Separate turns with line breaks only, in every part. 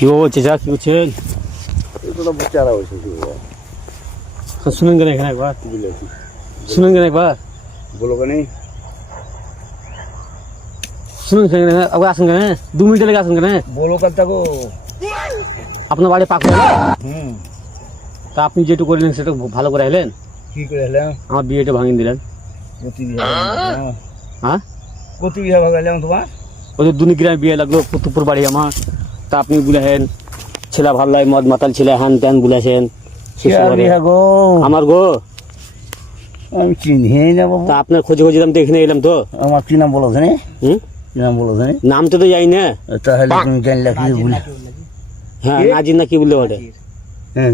কি বাবা চেঁচা কি করছেন
এগুলো চারা হয়েছে কি বাবা
শুনুন কেন এখানে একবার
বিলেতি
শুনুন কেন একবার
বলো কেন
শুনুন কেন একবার আসুন কেন দু মিনিট লেগে আসুন কেন
বলো কাল থাকো
আপনার বাড়ি পাকুড়া না?
হুম
তা আপনি যেটু করলেন সেটা ভালো করে এলেন
কি করে হলাম
আমার বিয়েটা ভাঙিয়ে দিলেন
প্রতি বিঘা ভাগালাম।
হ্যাঁ
প্রতি বিঘা ভাগালাম তোমার
ওই যে দুনি গ্রামে বিয়ে লাগল কুতুপুর বাড়ি আমার তা আপনি বুলেছেন ছেলে ভালো লাগে মদ মাতাল ছেলে হ্যান ত্যান বুলেছেন আমার গো?
আমি চিনি না বাবু।
তা আপনার খোঁজে খোঁজে তো এলাম তো।
আমার কি নাম বলো জানে নাম বলো জানে
নাম তো তো যাই না।
তাহলে তুমি জানলে কি বলে।
হ্যাঁ
কে?
নাজির না কি বললে ওটা
হ্যাঁ।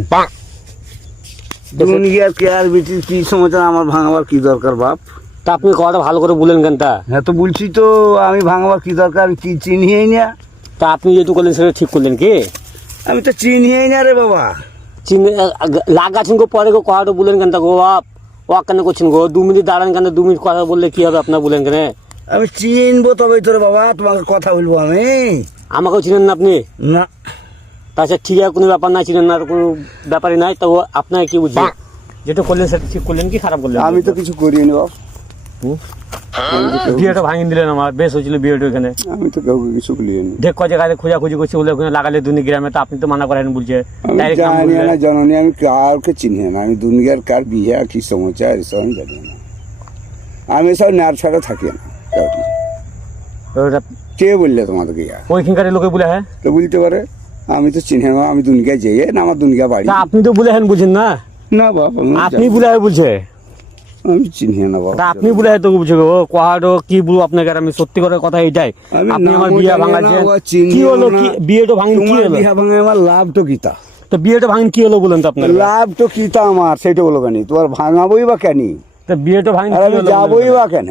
দুনিয়ার কে আর বিটির কি সমাচার আমার ভাঙাবার কি দরকার বাপ?
তা আপনি কথাটা ভালো করে বলেন কেন তা
হ্যাঁ তো বলছি তো আমি ভাঙাবার কি দরকার আমি কি চিনিই না?
তা আপনি যেটু করলেন সেটা ঠিক করলেন কি?
আমি তো চিনিই না রে বাবা।
চিনে লাগাছেন গো পরে গো কথাটা বলেন কেন তা গো বাপ? ওয়াক কেন করছেন গো? দু মিনিট দাঁড়ান কেন দু মিনিট কথা বললে কি হবে আপনার বলেন কেন?
আমি চিনবো তবেই তোরে বাবা তোমাকে কথা বলব আমি।
আমাকেও চিনেন না আপনি?
না।
তাছাড়া ঠিক আছে কোনো ব্যাপার না চিনেন না কোনো ব্যাপারই নাই তো আপনাকে কি বুঝছেন যেটা করলেন সেটা ঠিক করলেন কি খারাপ করলেন?
আমি তো কিছু করিনি
হুম? বিয়েটা ভাঙিয়ে দিলেন আমার বেশ হয়েছিল বিয়েটা ওখানে।
আমি তো কাউকে কিছু বলিনি।
দেখ ক জায়গায় খোঁজাখুঁজি করছে বলে ওখানে লাগালে দুনি গ্রামে তো আপনি তো মানা করেন বলছে।
জানি না জানি আমি কাউকে চিনি না। আমি দুনিয়ার কার বিয়ে কি সমাচার এসব আমি জানি না। আমি সব নার ছাড়া থাকি না। কাউকে।
ওটা
কে বললে তোমাদেরকে
ওইখানকার লোকে বলে হ্যাঁ?
তো বলতে পারে? আমি তো চিনি না আমি দুনিয়ায় যাই না আমার দুনিয়া বাড়ি।
আপনি তো বলে হ্যাঁ বুঝেন না?
না আমি
আপনি বলে হ্যাঁ
না। আমি চিনি না বাবা।
আপনি বলে হয়তো বুঝে গো কোহাটো কি বলব আপনাকে আমি সত্যি করে কথা এটাই আপনি আমার বিয়ে
না, চিনিও
কি হলো কি বিয়েটা ভাঙেন কি হলো?
বিহা ভাঙে আমার লাভ তো? কিতা
তো বিয়েটা ভাঙেন কি হলো বলেন তো আপনার
লাভ তো কিতা আমার সেটা বলো কেন? তোমার ভাঙাবই বা কেন?
তো বিয়েটা ভাঙেন কি হলো
যাবই বা কেন?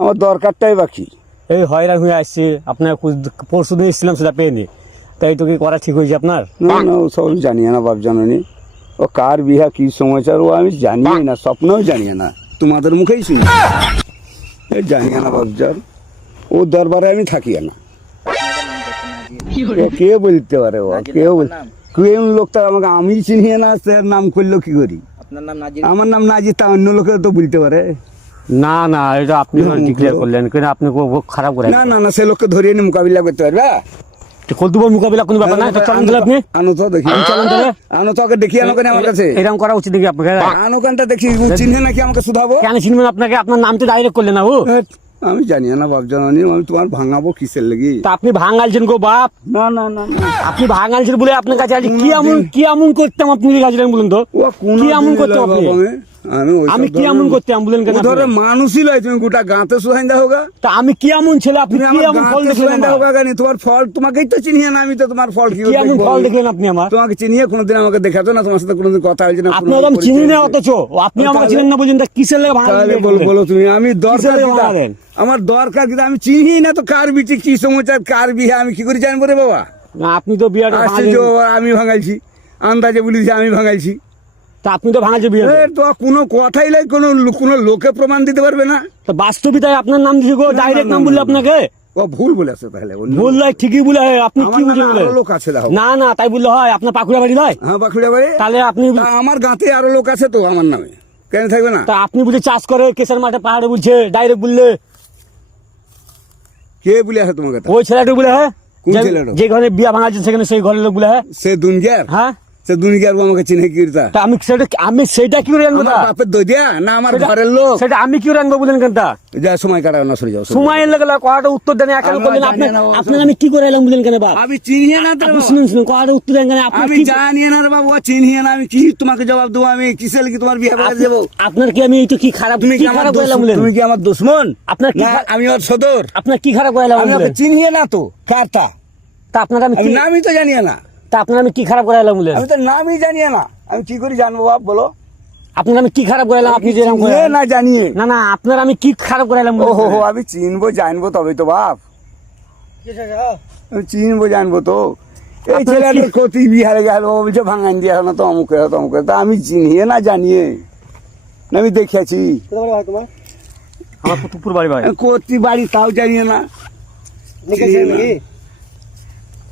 আমার দরকারটাই বা কি?
এই হয়রান হয়ে আসছে আপনার পরশু দিন এসেছিলাম সেটা পেয়ে তাই তো কি করা ঠিক হয়েছে আপনার?
না না সব জানি না বাপ জানি ও কার বিহা কি সমাচার? ও আমি জানি না স্বপ্নও জানি না। তোমাদের মুখেই শুনি। এই জানি না বাপ জান ও দরবারে আমি থাকি না। কে বলতে পারে ও? কেউ বল- কেউ লোকটা আমাকে আমি চিনি না সে নাম করল কি করি?
আপনার নাম নাজির
আমার নাম না তা অন্য লোকে তো বলতে পারে।
না না এটা আপনি ডিক্লেয়ার করলেন কিন্তু আপনি খারাপ করে
না না না সে লোককে ধরিয়ে নিয়ে মোকাবিলা করতে পারবে।
কলতুবর মোকাবিলা কোনো ব্যাপার না চলেন তাহলে আপনি।
আনো তো দেখি
চলেন তাহলে।
আনো তো আগে দেখি আনো কেন আমার কাছে।
এরকম করা উচিত নাকি আপনাকে।
আনো কেনটা দেখি ও নাকি আমাকে শুধাবো?
কেন চিনবেন আপনাকে? আপনার নাম তো ডাইরেক্ট করলেন না ও।
আমি জানি না বাপ জানি আমি তোমার ভাঙাবো কিসের লাগি?
তা আপনি ভাঙালছেন গো বাপ।
না না না না।
আপনি ভাঙালছেন বলে আপনার কাছে কি এমন কি এমন করতাম আপনি গেছিলেন বলুন তো? কি এমন করতাম আপনি?
আমি
কি এমন করতাম বলেন কেন
ধরে মানুষই লয় তুমি গোটা গাঁতে সুহাইন দা হোগা?
তা আমি কি এমন ছেলে? আপনি কি
আমার
এমন ফল দেখলেন
দা হোগা কেন তোমার ফল তোমাকেই তো চিনিয়ে না আমি তো তোমার ফল কি
কি এমন ফল দেখলেন আপনি আমার?
তোমাকে চিনিয়ে কোনোদিন আমাকে দেখাতো না তোমার সাথে কোনোদিন কথা হয়েছে না
আপনি একদম চিনি না
পরিচয়
অথচ। আপনি আমাকে চিনেন না বলছেন তা কিসের লেগে ভাঙালেন
তাহলে বলো বলো তুমি আমি দরকার? আমার দরকার কিন্তু আমি চিনি না তো কার বিটি কি সমাচার কার বিয়ে আমি কি করে জানব রে বাবা?
আপনি তো বিয়েটা ভাঙালেন
আমি ভাঙাইছি। আন্দাজে বলেছি আমি ভাঙাইছি।
তা আপনি তো ভাঙাচ্ছে বিয়ে
তো কোনো কথাই নাই কোনো কোনো লোকে প্রমাণ দিতে পারবে না।
তো বাস্তবিতায় আপনার নাম দিয়েছে গো ডাইরেক্ট নাম বললে আপনাকে?
ও ভুল বলেছে তাহলে অন্য-
বললে ঠিকই বলে আপনি কি বুঝে বলে
আরও লোক আছে দেখো
না না তাই বললে হয় আপনার পাকুড়া বাড়ি নয়?
হ্যাঁ বাড়ি।
তাহলে আপনি
আমার গাঁতে আরও লোক আছে তো আমার নামে কেন থাকবে না?
তা আপনি বুঝে চাষ করে কেসের মাঠে পাহাড়ে বলছে ডাইরেক্ট বললে।
কে বলে আছে তোমাকে
ওই ছেলেটা বলে হ্যাঁ?
কোন
যে-
ছেলেটা?
যে ঘরে বিয়া ভাঙাচ্ছে সেখানে সেই ঘরের লোক বলে হ্যাঁ?
সে দুনিয়ার
হ্যাঁ?
সে দুনিয়ার আমাকে চিনে কি তা
তা আমি সেটা আমি সেটা কি করে আনব
আমার
তা?
না আমার ঘরের লোক।
সেটা আমি কি করে বলেন কেন
যা সময় কাটাও না সরে যাও
সময় এলে গেলে উত্তর দেন একা করলেন
জানি
আপনি আপনার আমি কি করে এলাম বলেন কেন বাপ?
আমি চিনিয়ে না তো।
আপনি শুনুন শুনুন কড়াটা উত্তর দেন কেন? আপনার
আমি
কি
না রে বাবু চিনিয়ে না আমি কি তোমাকে জবাব দেবো? আমি কিসে লাগি তোমার বিয়ে করে দেবো?
আপনার কি আমি কি খারাপ
তুমি
কি খারাপ? বলেন
তুমি কি আমার দুশ্মন?
আপনার কি
আমি ওর সদর।
আপনার কি খারাপ
আমি চিনিয়ে না তো কারটা
তা? আপনার আমি
আমি নামই তো জানিয়ে না।
তা আপনার আমি কি খারাপ করে এলাম
আমি তো নামই জানিয়ে না। আমি কি করে জানব বাপ বলো?
আপনার আমি কি খারাপ করে এলাম? আপনি যেরকম
না জানিয়ে
না না আপনার আমি কি খারাপ করে এলাম
ও হো হো আমি চিনবো জানব তবে তো বাপ। আমি চিনবো জানব তো। এই ছেলেটার ক্ষতি বিহারে গেল ও বলছে ভাঙান দিয়ে না তো অমুক হলো তমুক তা আমি চিনিয়ে না জানিয়ে না আমি দেখেছি।
আমার কুতুবপুর বাড়ি ভাই।
কোথি বাড়ি তাও জানিয়ে না।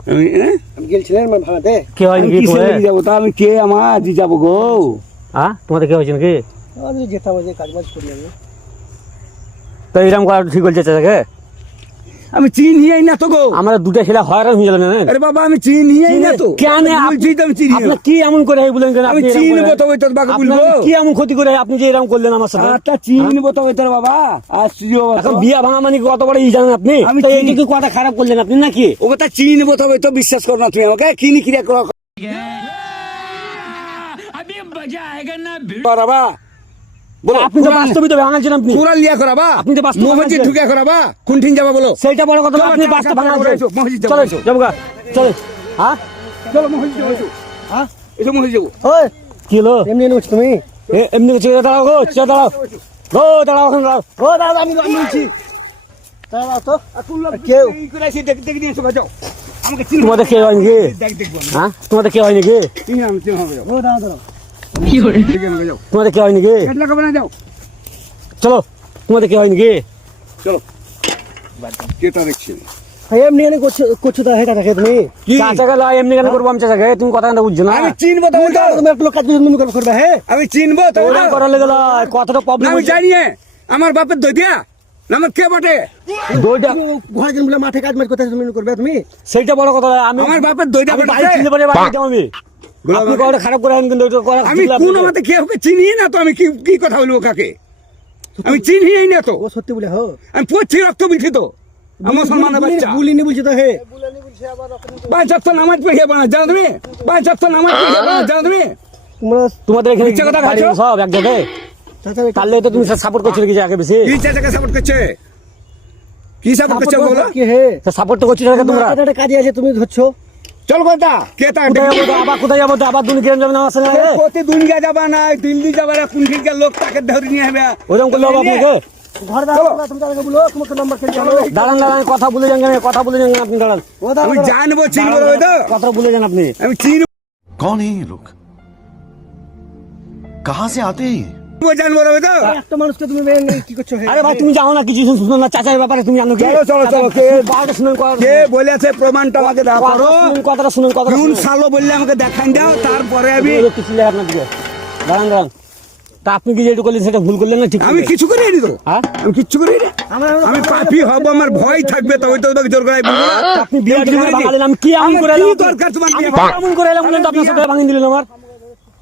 আমি হ্যাঁ?
আমি গেছিলেন আমার ভাড়াতে।
কে হয়
যাব তা? আমি কে? আমার আজ যাব গো।
হ্যাঁ তোমাদের কে হয়েছে নাকি
আমি যেতাম যে কাজ বাজ করি আমি
তো এরকম করা ঠিক বলছে চাচাকে?
আমি চিনিই না তো গো।
আমরা দুটা ছেলে হয়রান হয়ে
আরে বাবা আমি চিনিই না তো।
কেন
বলছি তো আমি চিনি না।
আপনার কি এমন করে বলেন কেন?
আমি
আপনি
চিনবো তোর
আপনার
বলব।
কি এমন ক্ষতি করে আপনি যে এরকম করলেন আমার সাথে?
আচ্ছা চিনবো তো ওই তোর বাবা। আসছিও
এখন বিয়া ভাঙা মানে কত বড় ই জানেন আপনি?
আমি চিনি।
কথা খারাপ করলেন আপনি নাকি?
ও কথা চিনবো তবে তো বিশ্বাস করো না তুমি আমাকে। কিনি কিরা? করো করাবা বলো
আপনি তো বাস্তবিক তো ভাঙাচ্ছেন আপনি।
পুরা লিয়া করাবা
আপনি তো বাস্তব
মসজিদ। ঢুকে করাবা কোনঠিন যাবা বলো?
সেইটা বড় কথা আপনি বাস্তব
চলো, মসজিদ
চলো যাব গা, চলো। হ্যাঁ
চলো মসজিদ যাব
হ্যাঁ
এসো মসজিদ যাব।
ওই
কি হলো?
এমনি এনে তুমি?
এ, এমনি চেয়ে দাঁড়াও গো চেয়ে দাঁড়াও। গো দাঁড়াও এখন দাঁড়াও।
ও দাদা আমি আমি বলছি। দাঁড়াও তো। কেউ?
এই করে এসে দেখে দেখে নিয়ে এসো যাও। আমাকে
তোমাদের কে? হয় নাকি। হ্যাঁ? তোমাদের কে? হয় নাকি
ও দাঁড়াও দাঁড়াও।
তোমাদের কে হয় নাকি চলো তোমাদের কে হয় নাকি
চলো। কেটা দেখছি?
এমনি এনে করছ করছ তা হেটা দেখে তুমি।
চাচাকে লাই এমনি কেন করব আমি চাচাকে তুমি কথা কেন বুঝছ না?
আমি চিনবো তো
তুমি একটা লোক কাজ তুমি করবে করবে হ্যাঁ
আমি চিনবো তো
ওরকম করার লেগে কতটা প্রবলেম
আমি জানি আমার বাপের দইদিয়া আমার কে বটে?
দইটা
ঘরে বলে মাঠে কাজ মাজ করতে তুমি করবে তুমি?
সেইটা বড় কথা আমি
আমার বাপের দইটা
বাড়ি চিনতে পারি আমি।
গোলাম
আপনি
আমাকে-
খারাপ করে কিন্তু
আমি কোন। আমাতে কে ওকে চিনি না তো আমি কি কি কথা বলব কাকে? আমি চিনিই না তো।
ও সত্যি বলে হো।
আমি পড়ছি রক্ত বলছি তো। আমি মুসলমানের বাচ্চা।
বুলিনি বলছি তো হে।
পাঁচ সপ্তাহ নামাজ পড়িয়ে বানা জানো তুমি? পাঁচ সপ্তাহ নামাজ পড়িয়ে বানা জানো তুমি?
তোমরা
তোমাদের এখানে
মিথ্যে কথা
বাড়ি সব এক জায়গায় তাহলে তো তুমি সাপোর্ট করছ নাকি আগে বেশি?
কি চাচাকে সাপোর্ট করছে? কি সাপোর্ট করছে বলো?
কি হে?
সাপোর্ট তো করছ তোমরা
একটা কাজে আছে তুমি ধরছো।
চল কথা কে তা
কোথায় যাবো তো? আবার কোথায় যাবো তো? আবার দুনি কিরম যাবেন আমার সঙ্গে আগে?
প্রতি দুনিয়া যাবা না দিল্লি যাবা না কোন দিনকার লোক তাকে ধরে নিয়ে হবে
ওরকম করলে হবে আপনাকে
ঘরে দাঁড়াও তুমি তাদেরকে বলো তোমাকে নাম্বার খেলে জানো
দাঁড়ান দাঁড়ান কথা বলে যান কেন? কথা বলে যান কেন আপনি দাঁড়ান
ও দাঁড়াও
আমি জানবো চিনবো
দাঁড়ান,
তো
কথা বলে যান আপনি
আমি চিনবো
कौन है ये लोग कहां से आते हैं ये
জানব তো
একটা মানুষকে তুমি কি করছ?
আরে ভাই তুমি জানো না কিছু শুনো না চাচার ব্যাপারে তুমি জানো কি?
চলো, চলো, চলো, কে-
কথাটা শুনুন কথা
কে বলেছে প্রমাণটা আমাকে দাও করো।
কথাটা শুনুন কথাটা
কোন সালো বললে আমাকে দেখান দাও তারপরে আমি
আমি একটু আপনার দিকে। দাঁড়ান দাঁড়ান। তা আপনি কি যেটা করলেন সেটা ভুল করলেন না ঠিক
আমি? কিছু করিনি তো?
হ্যাঁ?
আমি কিচ্ছু করিনি?
আমরা-
আমি পাপি হব আমার ভয় থাকবে তবে তো তোমাকে জোর করাই
আপনি বিয়ে
আমি কিছু
কি এমন করে
কি দরকার তোমার
আমি? এমন করে এলাম আপনার সাথে ভাঙিয়ে দিলেন আমার?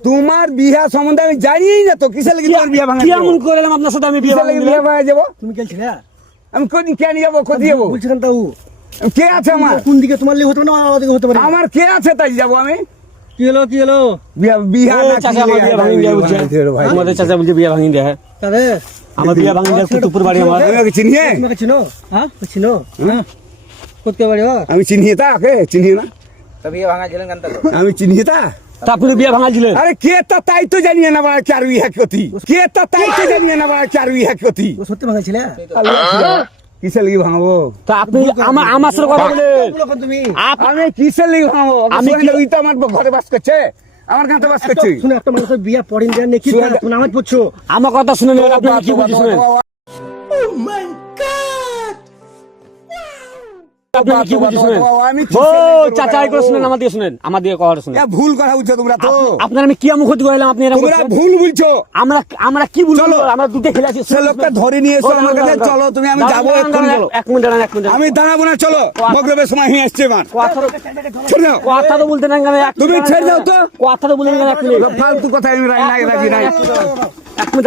তোমার বিয়া সম্বন্ধে আমি জানিই না তো কিসের লাগি তোমার বিয়া ভাঙা
কি এমন করে এলাম আপনার সাথে আমি বিয়ে
কিসের লাগি
ভাঙিয়ে
বিয়া
দিলাম
ভাঙা যাব
তুমি গেলছিলে
আমি কোন কেন যাব? কোথায় যাব
বলছি কেন তাও।
কে আছে আমার?
কোন দিকে তোমার লিয়ে হতে পারে না আমার দিকে হতে পারে?
আমার কে আছে তাই যাব আমি?
কি হলো কি হলো?
বিয়া বিয়া
এই
না
চাচা আমার বিয়ে ভাঙিয়ে দেয়া বলছে।
ভাই।
আমাদের চাচা বলছে বিয়ে ভাঙিয়ে দেয়
তাহলে
আমার বিয়ে ভাঙিয়ে দেয় কুতুপুর বাড়ি আমার।
আমি ওকে চিনিয়ে?
তোমাকে চিনো? হ্যাঁ? চিনো? হ্যাঁ। কোথায় বাড়ি ওর
আমি চিনিয়ে তা ওকে চিনিয়ে না? আমি চিনিয়ে তা
তা? আপনি বিয়ে ভাঙাছিলেন
আরে কে তা তাই তো জানিয়ে না বাড়া চার বিহা ক্ষতি? কে তা তাই তো জানিয়ে না বাড়া চার বিহা ক্ষতি?
ও সত্যি ভাঙাইছিলে?
কিসের লাগি ভাঙবো?
তা আপনি আমার আমার সাথে কথা বলেন।
তুমি।
আপ-
আমি কিসের লাগি ভাঙবো? আমি
কি-
তো আমার ঘরে বাস করছে। আমার গাঁতে বাস করছে।
শুনে একটা মানুষের বিয়া পড়েন দেন নাকি তুমি পড়ছো
আমার কথা শুনে নেবেন আপনি কি
আমি
ও চাচা এই আপনার আমি কি এমন করলাম আপনি এরকম
তোমরা
করছেন?
ভুল বলছো
আমরা আমরা কি বলব আমরা দুটো খেলে আছি
লোকটা ধরে নিয়ে এসো আমার কাছে চলো তুমি আমি যাব
এক মিনিট দাঁড়ান এক মিনিট
আমি দাঁড়াবো না চলো মগরবের সময় হয়ে আসছে এবার।
কথা তো বলতে না
তুমি ছেড়ে দাও তো।
কথা তো বলেন কেন? এক মিনিট।
ফালতু কথা আমি রাজি নাই রাজি নাই আমি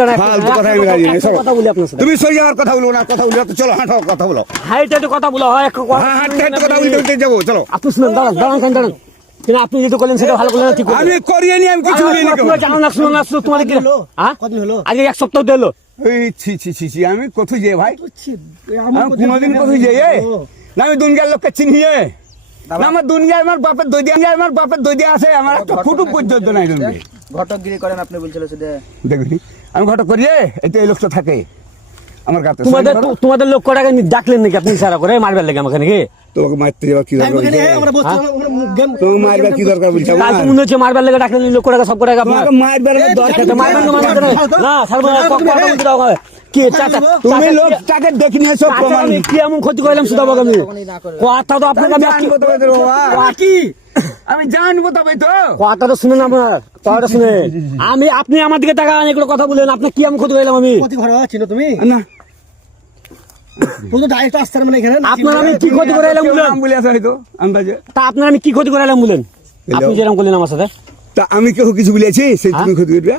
রাজি নাই
একটা
চলো
কথা বলি আপনার সাথে।
তুমি সরে যাওয়ার কথা বলব না কথা বলব চলো হাঁটো কথা বলো।
হাইট একটু কথা বলা হয় কথা
হাঁটতে হাঁটতে কথা বলতে বলতে যাব চলো।
আপনি শুনেন দাঁড়ান দাঁড়ান দাঁড়ান। কিন্তু আপনি যেটা করলেন সেটা ভালো করলেন ঠিক
আমি করিয়ে নি আমি কিছু করিনি
আপনারা জানো না শুনো না শুনো তোমাদের কি
হলো?
হ্যাঁ?
কদিন হলো?
আজকে এক সপ্তাহ হলো
এই ছি ছি ছি ছি আমি কোথায় যাই ভাই? আমি কোনোদিন কোথায় যাই এ? না আমি দুনিয়ার লোককে চিনিয়ে আমার দুনিয়ায় আমার বাপের দই দিয়া আমার বাপের দই দিয়া আছে আমার একটা কুটুম পর্যন্ত নাই দুনিয়া
ঘটকগিরি করেন আপনি বলছিল শুধু
দেখবি আমি ঘটক করিয়ে এতে এই লোকটা থাকে। আমার গাতে
তোমাদের তোমাদের লোক কটাকে ডাকলেন নাকি আপনি ইশারা করে? মারবার লাগে আমাকে নাকি?
তোমাকে মারতে যাওয়া কি দরকার?
আমরা বসছি আমরা গেম
তো মারবার কি দরকার বলছে?
তো
আমার?
মনে হচ্ছে মারবার লাগে ডাকলেন লোক কটাকে সব কটাকে আপনার
তোমাকে মারবার দরকার
তো মারবেন না না। না। কথা বলতে দাও কি চাচা
তুমি লোকটাকে দেখে নিয়েছো প্রমাণ
আমি কি এমন ক্ষতি করলাম সুদা বাবা আমি? কথা তো আপনাকে আমি
জানব তবে তো বাবা।
কি
আমি জানব তবে তো।
কথাটা শুনেন আমার কথাটা শুনে। আমি আপনি আমার দিকে টাকা এগুলো কথা বলেন আপনি কি আমি ক্ষতি করলাম আমি?
ক্ষতি ঘর চিনো তুমি?
না।
তুমি তো ডাইরেক্ট মানে না
আপনার আমি কি ক্ষতি করে এলাম বলেন। তা আপনার আমি কি ক্ষতি করে এলাম বলেন? আপনি যেরকম করলেন আমার সাথে।
তা আমি কেউ কিছু বলেছি সেই তুমি
হ্যাঁ?
ক্ষতি করবে?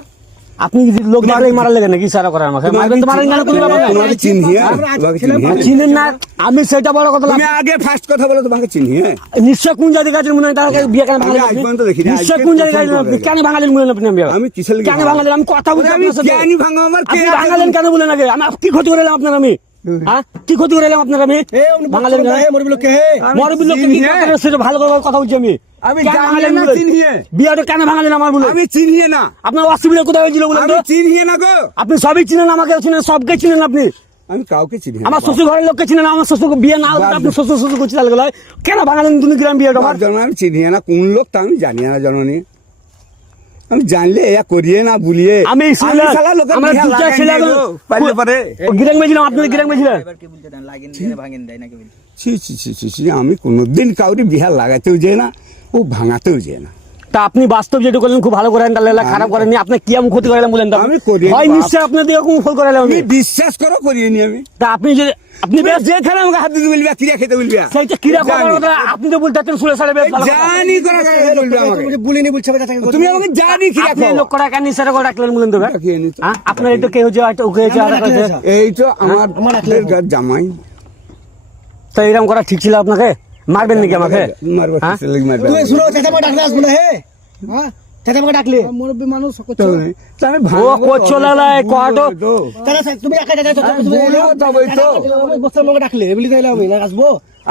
আপনি যদি লোক দেখলে মারা লাগে নাকি? সারা করার আমাকে মারবেন তো মারেন কেন
তোমাকে চিনি?
চিনেন না আমি সেটা বড় কথা
তুমি আগে ফার্স্ট কথা বলো তোমাকে চিনি
নিশ্চয় কোন জাতি গাছের মনে তার বিয়ে কেন
ভাঙালি
নিশ্চয় কোন জাতি গাছের কেন ভাঙালেন মনে আপনি আমি?
আমি কিসের
কেন ভাঙালেন আমি কথা বলছি
আমি কেন ভাঙা আমার কে
ভাঙালেন কেন বলেন আগে? আমি কি ক্ষতি করলাম আপনার আমি? কি ক্ষতি করে এলাম আপনার আমি?
বাঙালি
লোককে কি
চিনি,
সেটা ভালো করে কথা বলছি আমি।
আমি জানি না,
বলেন?
চিনি।
কেন ভাঙালেন আমার বলে?
আমি চিনি না।
আপনার অসুবিধা কোথায় হয়েছিল
আমি
তো?
না গো।
আপনি সবই চিনেন আমাকে চিনেন সবকে চিনেন আপনি।
আমি কাউকে চিনি
আমার শ্বশুর ঘরের লোককে চিনেন আমার শ্বশুরকে বিয়ে না হলে আপনি শ্বশুর শ্বশুর করছি তাহলে কেন ভাঙালেন তুমি গ্রাম আমার?
জন্ম আমি চিনি না কোন লোক তা আমি জানি না জননী। আমি জানলে এয়া করিয়ে না বুলিয়ে
আমি। আমার দুটা
পারলে পারে।
ও গিরাং আপনি গিরাং
ছি ছি ছি ছি আমি কোনোদিন কাউরি বিহার লাগাতেও যায় না ও ভাঙাতেও যায় না।
তা আপনি বাস্তব যেটা করলেন খুব ভালো করেন তাহলে খারাপ করেননি। আপনি কি এমন ক্ষতি করালেন বলেন
আমি করিনি,
হয় নিশ্চয় আপনার এরকম ফল করালাম আমি?
বিশ্বাস করো করিয়ে নি আমি।
তা আপনি যে আপনি বেশ
যেখানে আমাকে হাত দিতে বলবি ক্রিয়া খেতে বলবি?
সেইটা কিরা করার কথা আপনি তো বলতে চাচ্ছেন সুরে সাড়ে বেশ
জানি করা বলবি আমাকে।
তুমি বলিনি বলছে
তুমি আমাকে জানি ক্রিয়া
আপনি লোক করা কেন নিঃসারে করে রাখলেন বলেন তো। হ্যাঁ আপনার এটা কে হয়েছে হয়তো ওকে হয়েছে।
এই তো আমার
আমার
জামাই।
তো এরকম করা ঠিক ছিল আপনাকে? মারবেন নাকি আমাকে?
ডাকলে মানুষ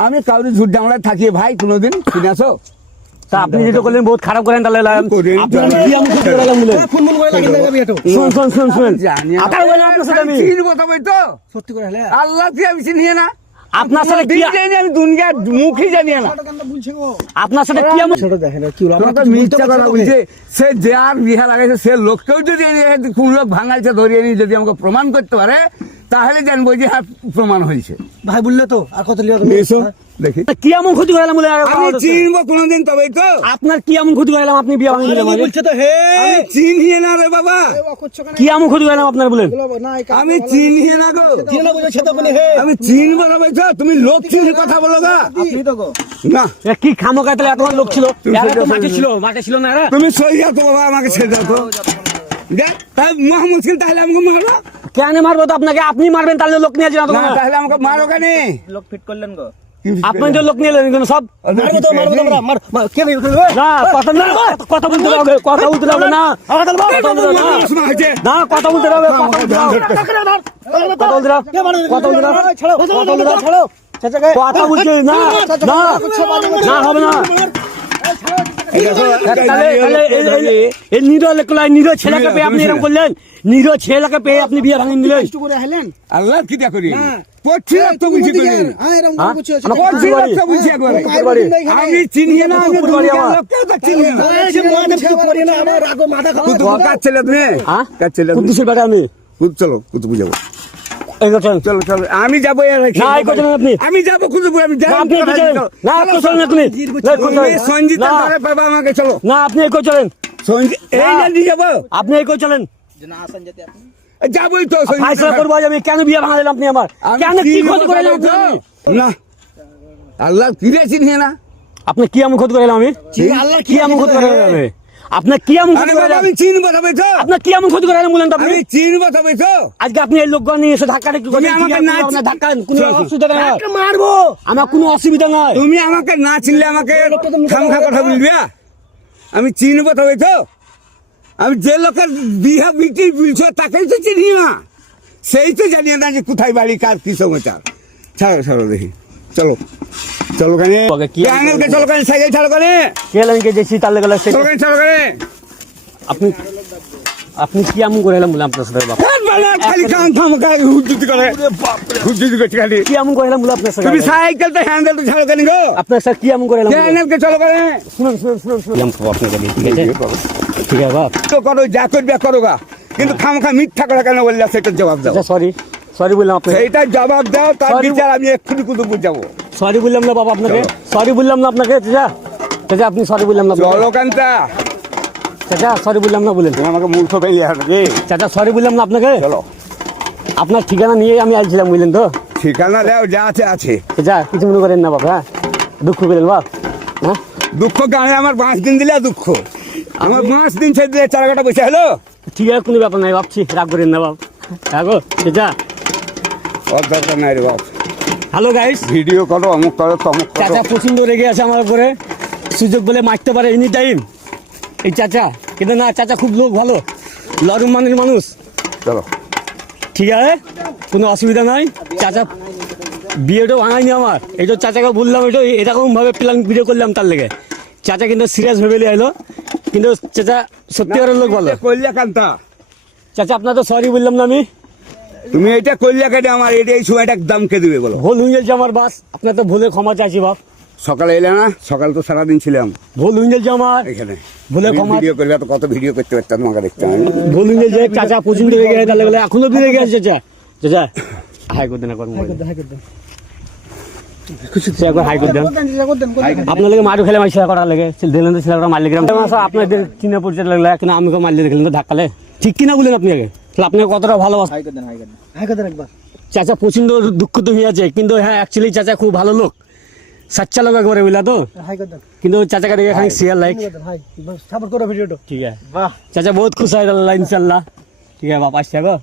আমি কাউরি ঝুট ডামড়ায় থাকিয়ে ভাই কোনোদিন শুনে আসো।
তা আপনি যেটা করলেন বহুত খারাপ করেন তাহলে শুন শুন শুন শুন আপনার সাথে আমি
সত্যি করে
আল্লাহ আমি চিনি না।
আপনার সাথে কি
জানি আমি দুনিয়ার মুখই জানি না।
আপনার সাথে কি
দেখেন কি হলো?
মিথ্যা কথা বলছে। সে যে আর বিহা লাগাইছে সে লোককেও যদি কোন লোক ভাঙাইছে ধরিয়ে নিয়ে যদি আমাকে প্রমাণ করতে পারে তাহলে জানব যে হ্যাঁ প্রমাণ হয়েছে।
ভাই বললে তো আর কত তুমি
এসো দেখি।
কি এমন ক্ষতি করালাম বলে
আমি চিনবো কোনোদিন তবেই তো।
আপনার কি এমন ক্ষতি করালাম আপনি বিয়ে ভাঙিয়ে দিলেন
বলছে তো হে?
আমি চিনি না রে বাবা।
কি এমন ক্ষতি করালাম আপনার বলেন
আমি চিনি না গো।
বলে হে।
আমি চিনবো না বলছো তুমি লোক চিনি কথা বলো গা।
আপনি তো গো
না।
এ কি খামো কাতলে এত লোক ছিল? মাঠে ছিল না
তুমি সই তো বাবা আমাকে ছেড়ে দাও তো। মুশকিল তাহলে আমাকে মারো
কেন মারবো তো আপনাকে আপনি মারবেন তাহলে লোক নিয়ে যাবেন
তাহলে আমাকে মারো কেন
লোক ফিট করলেন গো
আপনি তো লোক নিয়ে কিন্তু সব
মারবো তো মারবো আমরা মার মার, কে
না কথা না কথা বলতে হবে কথা বলতে হবে না কথা বলতে হবে না। কথা বলতে হবে কথা বলতে হবে কথা বলতে হবে কথা বলতে হবে
ছাড়ো কথা বলে দাও, ছাড়ো চাচাকে
কথা বলছি না না না হবে না নিরো নিরো ছেলেকে পেয়ে আপনি এরকম করলেন। নিরো ছেলেকে পেয়ে আপনি বিয়ে ভাঙিয়ে দিলেন
করে হেলেন
আল্লাহ কি। আমি চিনি না ছেলে তুমি ছেলে চলো
করছেন
চলো চলো আমি যাব। আমি যাব কুতুবু আমি
চলেন।
সঞ্জিতা পাবা আমাকে চলো।
না আপনি এই করছেন
এই
না।
না দিয়ে যাব।
আপনি এই
না আপনি
যাবোই তো
করব আমি কেন বিয়ে ভাঙালেন আপনি আমার?
আমি
কেন কি ক্ষতি করালেন আপনি?
না। আল্লাহ কিরে চিনি না।
আপনি কি এমন ক্ষতি করালাম আমি?
আল্লাহ
কি এমন ক্ষতি করালাম আমি আপনার কি এমন
আমি চিনবো তবে তো।
আপনার কি এমন ক্ষতি করালাম বলেন তো আপনি?
আমি চিনবো তবে তো।
আজকে আপনি এই নিয়ে এসে ধাক্কা একটু
তুমি আমাকে না
ধাক্কা কোনো। অসুবিধা নাই।
মারবো।
আমার কোনো অসুবিধা নাই।
তুমি আমাকে না চিনলে আমাকে খামখা কথা বলবি আ? আমি চিনবো তবে তো। আমি যে লোকের বিহা বিটি বলছো তাকেই তো চিনি না। সেই তো জানি না যে কোথায় বাড়ি কার কি সমাচার ছাড়ো ছাড়ো দেখি। চলো। চলো কানে?
কি আমি
প্যানেলকে চলো কানে সাইকেল ছাড়ো কানে?
কেলেনকে যেছি তার লেগে সে
চলো কানে ছাড়ো কানে।
আপনি আপনি কি এমন করালাম বলে আপনার সাথে বাবা,
খালি কান থামকা হুজুতি করে। হুজুতি করছে খালি
কি এমন করালাম বলে আপনার সাথে
তুমি সাইকেল তো হ্যান্ডেল তো ছাড়ো কানে গো।
আপনার সাথে কি এমন করালাম বলে?
প্যানেলকে চলো কানে?
শুনুন শুনুন শুনুন শুনুন। আমি খাব আপনাকে ঠিক আছে? ঠিক আছে বাপ।
তো করো যা করবে করো গা। কিন্তু খামখা মিথ্যা করে কেন বললে সেটার জবাব দাও।
আচ্ছা সরি সরি বললাম আপনাকে।
সেইটার জবাব দাও তার বিচার আমি এক্ষুনি কুতুবপুর যাব।
সরি বললাম না বাবা আপনাকে। সরি বললাম না আপনাকে চাচা। চাচা আপনি সরি বললাম না আপনাকে।
চলো কান্তা।
চাচা সরি বললাম না বলেন।
আমাকে মূর্খ পেয়ে নাকি?
চাচা সরি বললাম না আপনাকে?
চলো।
আপনার ঠিকানা নিয়ে আমি আইছিলাম বুঝলেন তো?
ঠিকানা দাও যা আছে আছে।
চাচা কিছু মনে করেন না বাবা হ্যাঁ? দুঃখ পেলেন বাপ হ্যাঁ?
দুঃখ গানে আমার পাঁচ দিন দিলে দুঃখ। আমার পাঁচ দিন ছেড়ে দিলে চার কাটা পয়সা হলো?
ঠিক আছে কোনো ব্যাপার নাই ভাবছি। রাগ করেন না বাপ হ্যাঁ গো চাচা।
ওর দরকার নাই রে বাপ।
Hello guys.
ভিডিও করো অমুক করো তমুক করো।
চাচা প্রচণ্ড রেগে আছে আমার উপরে। সুযোগ বলে মারতে পারে এনি টাইম এই চাচা কিন্তু না চাচা খুব লোক ভালো। লরম মানের মানুষ।
চলো।
ঠিক আছে? কোনো অসুবিধা নাই। চাচা বিয়েটাও ভাঙায়নি আমার। এই তো চাচাকে বললাম এটা এরকম ভাবে প্ল্যান ভিডিও করলাম তার লেগে। চাচা কিন্তু সিরিয়াস ভেবে এলো। কিন্তু চাচা সত্যি করে লোক ভালো।
কইলা কান্তা।
চাচা আপনার তো সরি বললাম না আমি।
তুমি এটা কইলা কেটে আমার এটা এই সময়টা দাম কে দিবে বলো?
ভুল হয়ে গেছে আমার বাস। আপনার তো ভুলে ক্ষমা চাইছি বাপ।
সকালে এলে না? সকাল তো সারাদিন ছিলাম।
ভুল হয়ে গেছে আমার।
এখানে।
ভুলে ক্ষমা
ভিডিও করবে তো কত ভিডিও করতে পারতাম তোমাকে দেখতাম আমি।
ভুল হয়ে গেছে চাচা পছন্দ হয়ে গেছে তাহলে বলে এখনও ফিরে গেছে চাচা। চাচা হাই করতে না একবার
হাই
করে
করতেন
আপনার লাগে মারু খেলে মাইসা করা লাগে। দিলেন তো ছেলেটা মারলে গেলাম আপনাদের চিনে পরিচয় লাগলে কিন্তু আমাকে মারলে দেখলেন তো ধাক্কালে। ঠিক কিনা বলেন আপনি আগে? তাহলে আপনি কতটা
একবার।
চাচা প্রচণ্ড দুঃখ তো হয়ে আছে কিন্তু হ্যাঁ অ্যাকচুয়ালি চাচা খুব ভালো লোক। সাচ্চা লোক একবারে বুঝলা তো? কিন্তু চাচাকে দেখে খানিক শেয়ার লাইক ঠিক আছে। চাচা বহুত খুশ হয় ইনশাল্লাহ। ঠিক আছে বাপ আসছে গো।